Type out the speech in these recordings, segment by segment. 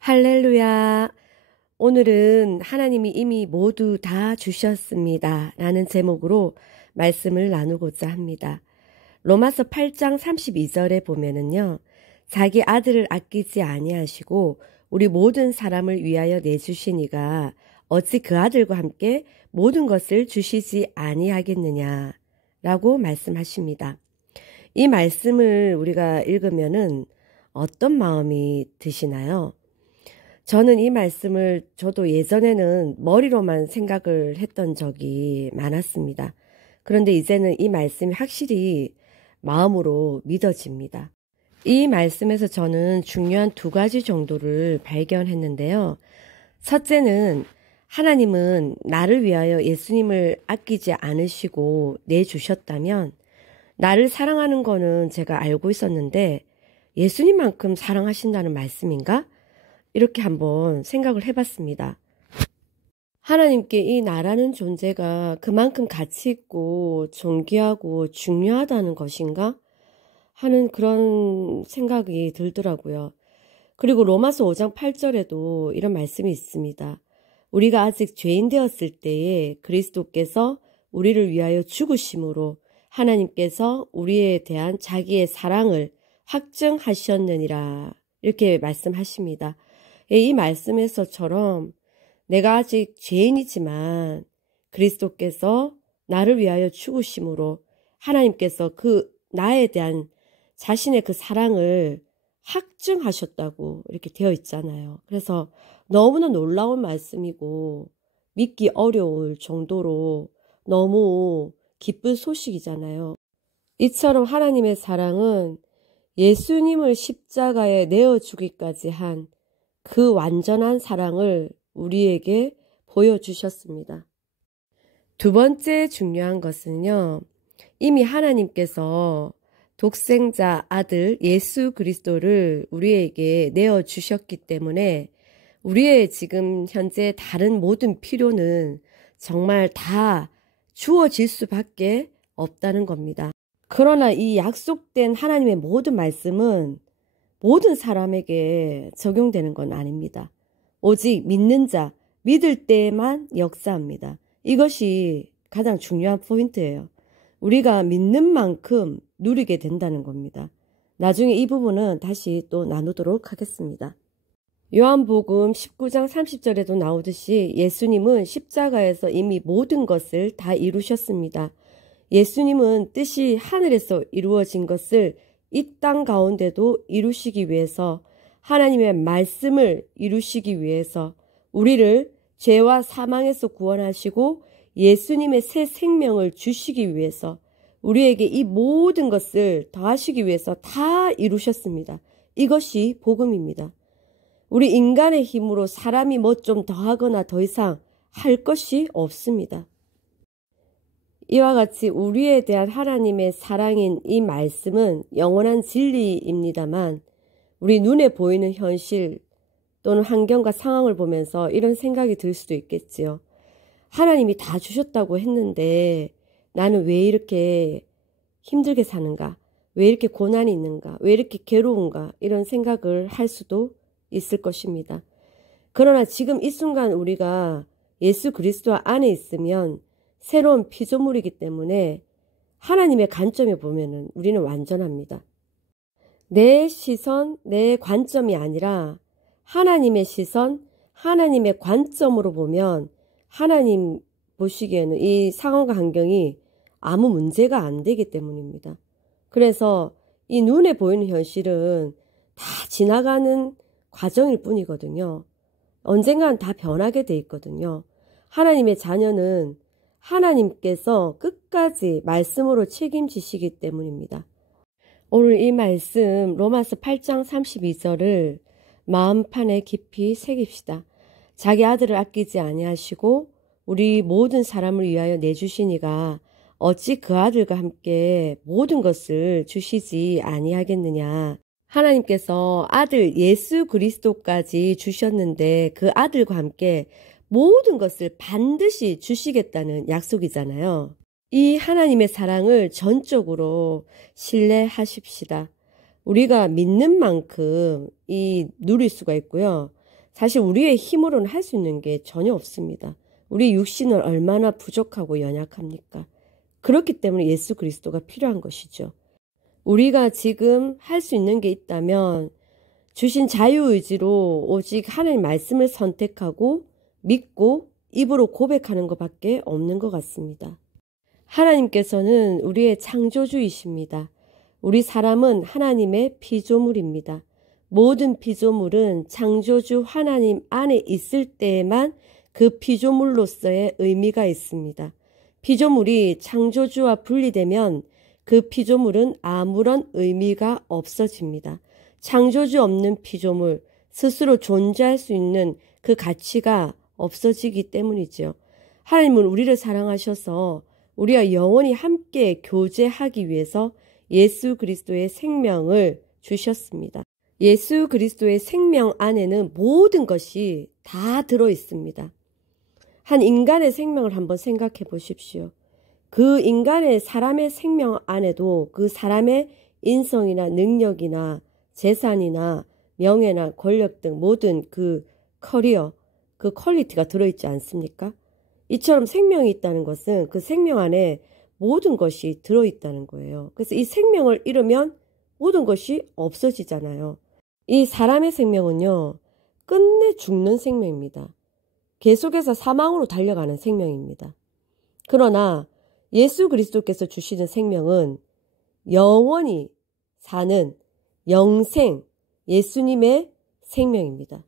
할렐루야. 오늘은 하나님이 이미 모두 다 주셨습니다. 라는 제목으로 말씀을 나누고자 합니다. 로마서 8장 32절에 보면은요. 자기 아들을 아끼지 아니하시고 우리 모든 사람을 위하여 내주시니가 어찌 그 아들과 함께 모든 것을 주시지 아니하겠느냐 라고 말씀하십니다. 이 말씀을 우리가 읽으면은 어떤 마음이 드시나요? 저는 이 말씀을 저도 예전에는 머리로만 생각을 했던 적이 많았습니다. 그런데 이제는 이 말씀이 확실히 마음으로 믿어집니다. 이 말씀에서 저는 중요한 두 가지 정도를 발견했는데요. 첫째는 하나님은 나를 위하여 예수님을 아끼지 않으시고 내주셨다면 나를 사랑하는 거는 제가 알고 있었는데 예수님만큼 사랑하신다는 말씀인가? 이렇게 한번 생각을 해봤습니다. 하나님께 이 나라는 존재가 그만큼 가치 있고 존귀하고 중요하다는 것인가 하는 그런 생각이 들더라고요. 그리고 로마서 5장 8절에도 이런 말씀이 있습니다. 우리가 아직 죄인 되었을 때에 그리스도께서 우리를 위하여 죽으심으로 하나님께서 우리에 대한 자기의 사랑을 확증하셨느니라 이렇게 말씀하십니다. 이 말씀에서처럼 내가 아직 죄인이지만 그리스도께서 나를 위하여 죽으심으로 하나님께서 그 나에 대한 자신의 그 사랑을 확증하셨다고 이렇게 되어 있잖아요. 그래서 너무나 놀라운 말씀이고 믿기 어려울 정도로 너무 기쁜 소식이잖아요. 이처럼 하나님의 사랑은 예수님을 십자가에 내어주기까지 한 그 완전한 사랑을 우리에게 보여주셨습니다. 두 번째 중요한 것은요. 이미 하나님께서 독생자 아들 예수 그리스도를 우리에게 내어주셨기 때문에 우리의 지금 현재 다른 모든 필요는 정말 다 주어질 수밖에 없다는 겁니다. 그러나 이 약속된 하나님의 모든 말씀은 모든 사람에게 적용되는 건 아닙니다. 오직 믿는 자, 믿을 때에만 역사합니다. 이것이 가장 중요한 포인트예요. 우리가 믿는 만큼 누리게 된다는 겁니다. 나중에 이 부분은 다시 또 나누도록 하겠습니다. 요한복음 19장 30절에도 나오듯이 예수님은 십자가에서 이미 모든 것을 다 이루셨습니다. 예수님은 뜻이 하늘에서 이루어진 것을 이 땅 가운데도 이루시기 위해서 하나님의 말씀을 이루시기 위해서 우리를 죄와 사망에서 구원하시고 예수님의 새 생명을 주시기 위해서 우리에게 이 모든 것을 더하시기 위해서 다 이루셨습니다. 이것이 복음입니다. 우리 인간의 힘으로 사람이 뭐 좀 더하거나 더 이상 할 것이 없습니다. 이와 같이 우리에 대한 하나님의 사랑인 이 말씀은 영원한 진리입니다만 우리 눈에 보이는 현실 또는 환경과 상황을 보면서 이런 생각이 들 수도 있겠지요. 하나님이 다 주셨다고 했는데 나는 왜 이렇게 힘들게 사는가? 왜 이렇게 고난이 있는가? 왜 이렇게 괴로운가? 이런 생각을 할 수도 있을 것입니다. 그러나 지금 이 순간 우리가 예수 그리스도 안에 있으면 새로운 피조물이기 때문에 하나님의 관점에 보면은 우리는 완전합니다. 내 시선, 내 관점이 아니라 하나님의 시선, 하나님의 관점으로 보면 하나님 보시기에는 이 상황과 환경이 아무 문제가 안 되기 때문입니다. 그래서 이 눈에 보이는 현실은 다 지나가는 과정일 뿐이거든요. 언젠간 다 변하게 돼 있거든요. 하나님의 자녀는 하나님께서 끝까지 말씀으로 책임지시기 때문입니다. 오늘 이 말씀 로마서 8장 32절을 마음판에 깊이 새깁시다. 자기 아들을 아끼지 아니하시고 우리 모든 사람을 위하여 내주시니가 어찌 그 아들과 함께 모든 것을 주시지 아니하겠느냐. 하나님께서 아들 예수 그리스도까지 주셨는데 그 아들과 함께 모든 것을 반드시 주시겠다는 약속이잖아요. 이 하나님의 사랑을 전적으로 신뢰하십시다. 우리가 믿는 만큼 누릴 수가 있고요. 사실 우리의 힘으로는 할 수 있는 게 전혀 없습니다. 우리 육신은 얼마나 부족하고 연약합니까? 그렇기 때문에 예수 그리스도가 필요한 것이죠. 우리가 지금 할 수 있는 게 있다면 주신 자유의지로 오직 하나님 말씀을 선택하고 믿고 입으로 고백하는 것밖에 없는 것 같습니다. 하나님께서는 우리의 창조주이십니다. 우리 사람은 하나님의 피조물입니다. 모든 피조물은 창조주 하나님 안에 있을 때에만 그 피조물로서의 의미가 있습니다. 피조물이 창조주와 분리되면 그 피조물은 아무런 의미가 없어집니다. 창조주 없는 피조물, 스스로 존재할 수 있는 그 가치가 없어지기 때문이죠. 하나님은 우리를 사랑하셔서 우리와 영원히 함께 교제하기 위해서 예수 그리스도의 생명을 주셨습니다. 예수 그리스도의 생명 안에는 모든 것이 다 들어 있습니다. 한 인간의 생명을 한번 생각해 보십시오. 그 인간의 사람의 생명 안에도 그 사람의 인성이나 능력이나 재산이나 명예나 권력 등 모든 그 커리어, 그 퀄리티가 들어있지 않습니까? 이처럼 생명이 있다는 것은 그 생명 안에 모든 것이 들어있다는 거예요. 그래서 이 생명을 잃으면 모든 것이 없어지잖아요. 이 사람의 생명은요, 끝내 죽는 생명입니다. 계속해서 사망으로 달려가는 생명입니다. 그러나 예수 그리스도께서 주시는 생명은 영원히 사는 영생 예수님의 생명입니다.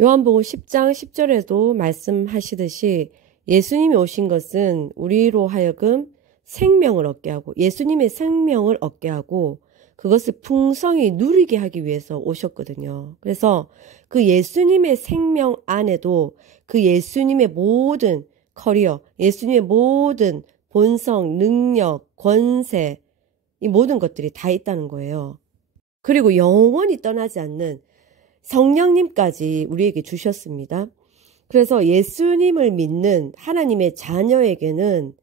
요한복음 10장 10절에도 말씀하시듯이 예수님이 오신 것은 우리로 하여금 생명을 얻게 하고 예수님의 생명을 얻게 하고 그것을 풍성히 누리게 하기 위해서 오셨거든요. 그래서 그 예수님의 생명 안에도 그 예수님의 모든 커리어, 예수님의 모든 본성, 능력, 권세, 이 모든 것들이 다 있다는 거예요. 그리고 영원히 떠나지 않는 성령님까지 우리에게 주셨습니다. 그래서 예수님을 믿는 하나님의 자녀에게는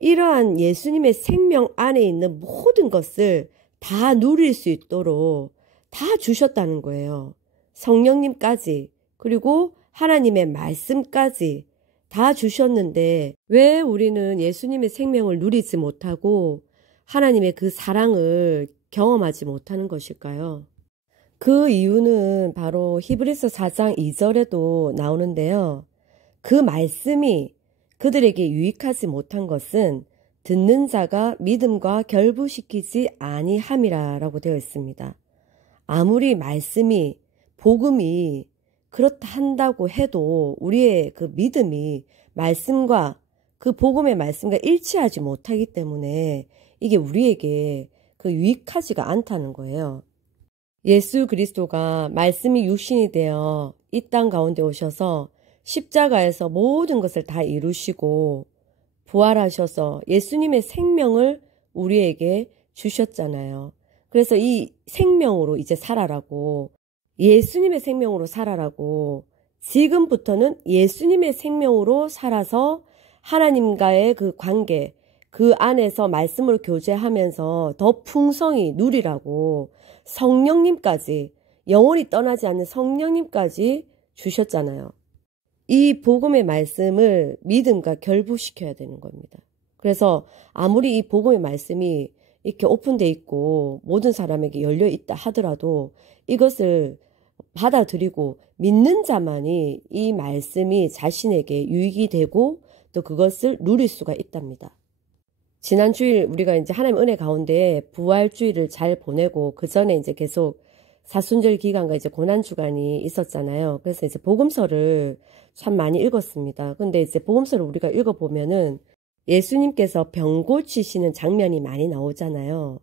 이러한 예수님의 생명 안에 있는 모든 것을 다 누릴 수 있도록 다 주셨다는 거예요. 성령님까지, 그리고 하나님의 말씀까지 다 주셨는데 왜 우리는 예수님의 생명을 누리지 못하고 하나님의 그 사랑을 경험하지 못하는 것일까요? 그 이유는 바로 히브리서 4장 2절에도 나오는데요. 그 말씀이 그들에게 유익하지 못한 것은 듣는 자가 믿음과 결부시키지 아니함이라라고 되어 있습니다. 아무리 말씀이, 복음이 그렇다 한다고 해도 우리의 그 믿음이 말씀과 그 복음의 말씀과 일치하지 못하기 때문에 이게 우리에게 그 유익하지가 않다는 거예요. 예수 그리스도가 말씀이 육신이 되어 이 땅 가운데 오셔서 십자가에서 모든 것을 다 이루시고 부활하셔서 예수님의 생명을 우리에게 주셨잖아요. 그래서 이 생명으로 이제 살아라고, 예수님의 생명으로 살아라고, 지금부터는 예수님의 생명으로 살아서 하나님과의 그 관계, 그 안에서 말씀으로 교제하면서 더 풍성히 누리라고 성령님까지, 영원히 떠나지 않는 성령님까지 주셨잖아요. 이 복음의 말씀을 믿음과 결부시켜야 되는 겁니다. 그래서 아무리 이 복음의 말씀이 이렇게 오픈되어 있고 모든 사람에게 열려 있다 하더라도 이것을 받아들이고 믿는 자만이 이 말씀이 자신에게 유익이 되고 또 그것을 누릴 수가 있답니다. 지난 주일 우리가 이제 하나님 은혜 가운데 부활주일을 잘 보내고 그 전에 이제 계속 사순절 기간과 이제 고난 주간이 있었잖아요. 그래서 이제 복음서를 참 많이 읽었습니다. 근데 이제 복음서를 우리가 읽어보면은 예수님께서 병 고치시는 장면이 많이 나오잖아요.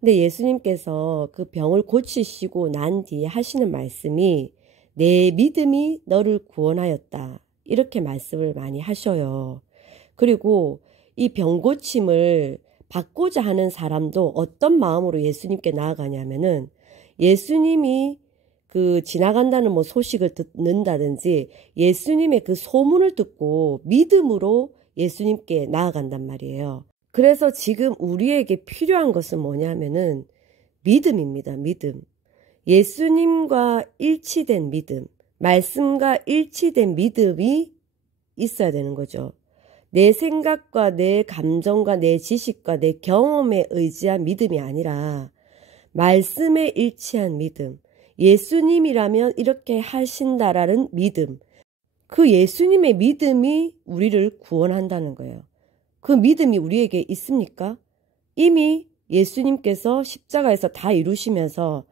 근데 예수님께서 그 병을 고치시고 난 뒤에 하시는 말씀이 내 믿음이 너를 구원하였다. 이렇게 말씀을 많이 하셔요. 그리고 이 병 고침을 받고자 하는 사람도 어떤 마음으로 예수님께 나아가냐면은 예수님이 그 지나간다는 뭐 소식을 듣는다든지 예수님의 그 소문을 듣고 믿음으로 예수님께 나아간단 말이에요. 그래서 지금 우리에게 필요한 것은 뭐냐면은 믿음입니다. 믿음. 예수님과 일치된 믿음. 말씀과 일치된 믿음이 있어야 되는 거죠. 내 생각과 내 감정과 내 지식과 내 경험에 의지한 믿음이 아니라 말씀에 일치한 믿음, 예수님이라면 이렇게 하신다라는 믿음, 그 예수님의 믿음이 우리를 구원한다는 거예요. 그 믿음이 우리에게 있습니까? 이미 예수님께서 십자가에서 다 이루시면서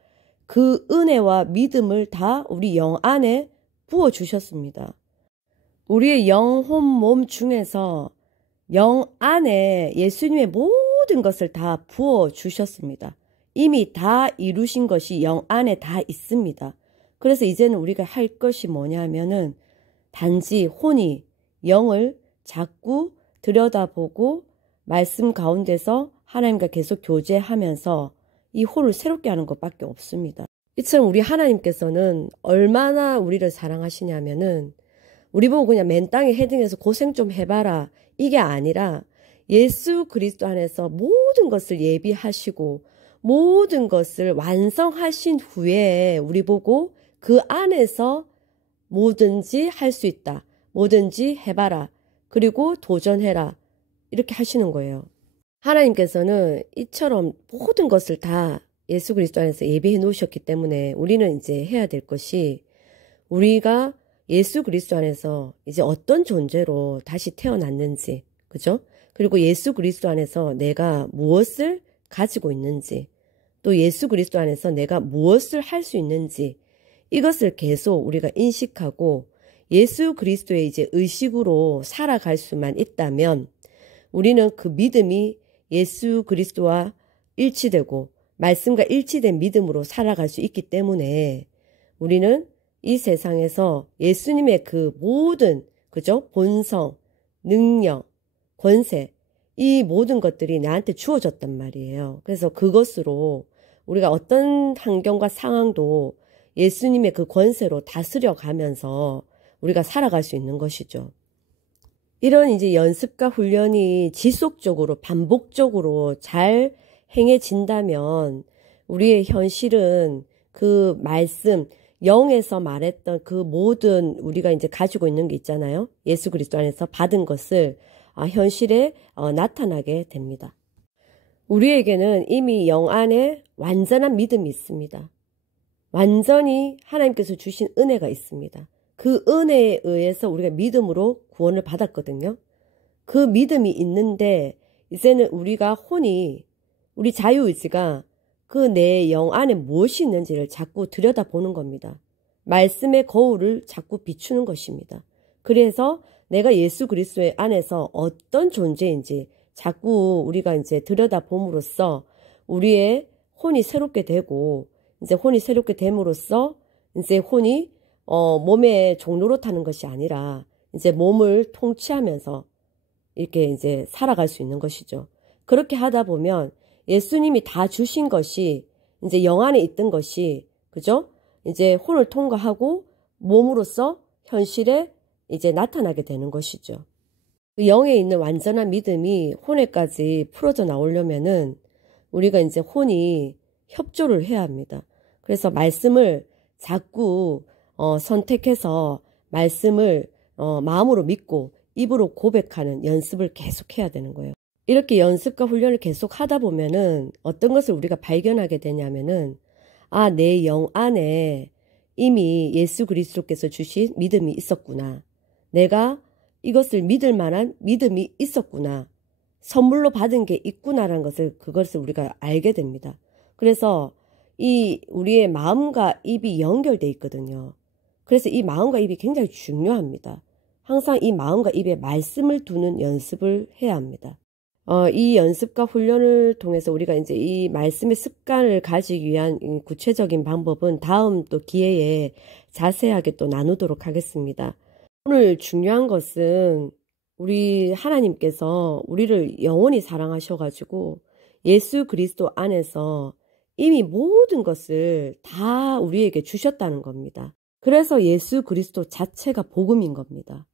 그 은혜와 믿음을 다 우리 영 안에 부어주셨습니다. 우리의 영혼 몸 중에서 영 안에 예수님의 모든 것을 다 부어주셨습니다. 이미 다 이루신 것이 영 안에 다 있습니다. 그래서 이제는 우리가 할 것이 뭐냐면은 단지 혼이 영을 자꾸 들여다보고 말씀 가운데서 하나님과 계속 교제하면서 이 혼을 새롭게 하는 것밖에 없습니다. 이처럼 우리 하나님께서는 얼마나 우리를 사랑하시냐면은 우리 보고 그냥 맨 땅에 헤딩해서 고생 좀 해봐라 이게 아니라 예수 그리스도 안에서 모든 것을 예비하시고 모든 것을 완성하신 후에 우리 보고 그 안에서 뭐든지 할 수 있다. 뭐든지 해봐라. 그리고 도전해라. 이렇게 하시는 거예요. 하나님께서는 이처럼 모든 것을 다 예수 그리스도 안에서 예비해 놓으셨기 때문에 우리는 이제 해야 될 것이 우리가 예수 그리스도 안에서 이제 어떤 존재로 다시 태어났는지, 그죠? 그리고 예수 그리스도 안에서 내가 무엇을 가지고 있는지, 또 예수 그리스도 안에서 내가 무엇을 할 수 있는지, 이것을 계속 우리가 인식하고 예수 그리스도의 이제 의식으로 살아갈 수만 있다면 우리는 그 믿음이 예수 그리스도와 일치되고 말씀과 일치된 믿음으로 살아갈 수 있기 때문에 우리는 이 세상에서 예수님의 그 모든, 그죠? 본성, 능력, 권세, 이 모든 것들이 나한테 주어졌단 말이에요. 그래서 그것으로 우리가 어떤 환경과 상황도 예수님의 그 권세로 다스려 가면서 우리가 살아갈 수 있는 것이죠. 이런 이제 연습과 훈련이 지속적으로 반복적으로 잘 행해진다면 우리의 현실은 그 말씀, 영에서 말했던 그 모든 우리가 이제 가지고 있는 게 있잖아요. 예수 그리스도 안에서 받은 것을 현실에 나타나게 됩니다. 우리에게는 이미 영 안에 완전한 믿음이 있습니다. 완전히 하나님께서 주신 은혜가 있습니다. 그 은혜에 의해서 우리가 믿음으로 구원을 받았거든요. 그 믿음이 있는데 이제는 우리가 혼이, 우리 자유의지가 그 내 영 안에 무엇이 있는지를 자꾸 들여다보는 겁니다. 말씀의 거울을 자꾸 비추는 것입니다. 그래서 내가 예수 그리스도의 안에서 어떤 존재인지 자꾸 우리가 이제 들여다봄으로써 우리의 혼이 새롭게 되고 이제 혼이 새롭게 됨으로써 이제 혼이 몸의 종로로 타는 것이 아니라 이제 몸을 통치하면서 이렇게 이제 살아갈 수 있는 것이죠. 그렇게 하다 보면 예수님이 다 주신 것이 이제 영 안에 있던 것이, 그죠? 이제 혼을 통과하고 몸으로써 현실에 이제 나타나게 되는 것이죠. 그 영에 있는 완전한 믿음이 혼에까지 풀어져 나오려면은 우리가 이제 혼이 협조를 해야 합니다. 그래서 말씀을 자꾸 선택해서 말씀을 마음으로 믿고 입으로 고백하는 연습을 계속 해야 되는 거예요. 이렇게 연습과 훈련을 계속 하다 보면은 어떤 것을 우리가 발견하게 되냐면은 내 영 안에 이미 예수 그리스도께서 주신 믿음이 있었구나. 내가 이것을 믿을 만한 믿음이 있었구나. 선물로 받은 게 있구나라는 그것을 우리가 알게 됩니다. 그래서 우리의 마음과 입이 연결되어 있거든요. 그래서 이 마음과 입이 굉장히 중요합니다. 항상 이 마음과 입에 말씀을 두는 연습을 해야 합니다. 이 연습과 훈련을 통해서 우리가 이제 이 말씀의 습관을 가지기 위한 구체적인 방법은 다음 또 기회에 자세하게 또 나누도록 하겠습니다. 오늘 중요한 것은 우리 하나님께서 우리를 영원히 사랑하셔가지고 예수 그리스도 안에서 이미 모든 것을 다 우리에게 주셨다는 겁니다. 그래서 예수 그리스도 자체가 복음인 겁니다.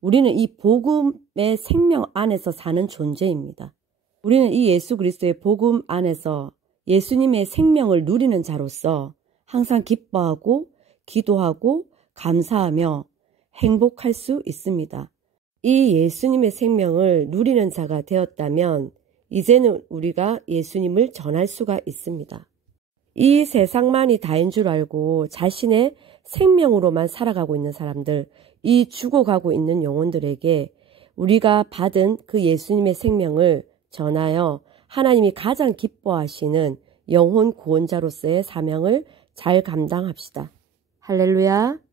우리는 이 복음의 생명 안에서 사는 존재입니다. 우리는 이 예수 그리스도의 복음 안에서 예수님의 생명을 누리는 자로서 항상 기뻐하고 기도하고 감사하며 행복할 수 있습니다. 이 예수님의 생명을 누리는 자가 되었다면 이제는 우리가 예수님을 전할 수가 있습니다. 이 세상만이 다인 줄 알고 자신의 생명으로만 살아가고 있는 사람들, 이 죽어가고 있는 영혼들에게 우리가 받은 그 예수님의 생명을 전하여 하나님이 가장 기뻐하시는 영혼 구원자로서의 사명을 잘 감당합시다. 할렐루야.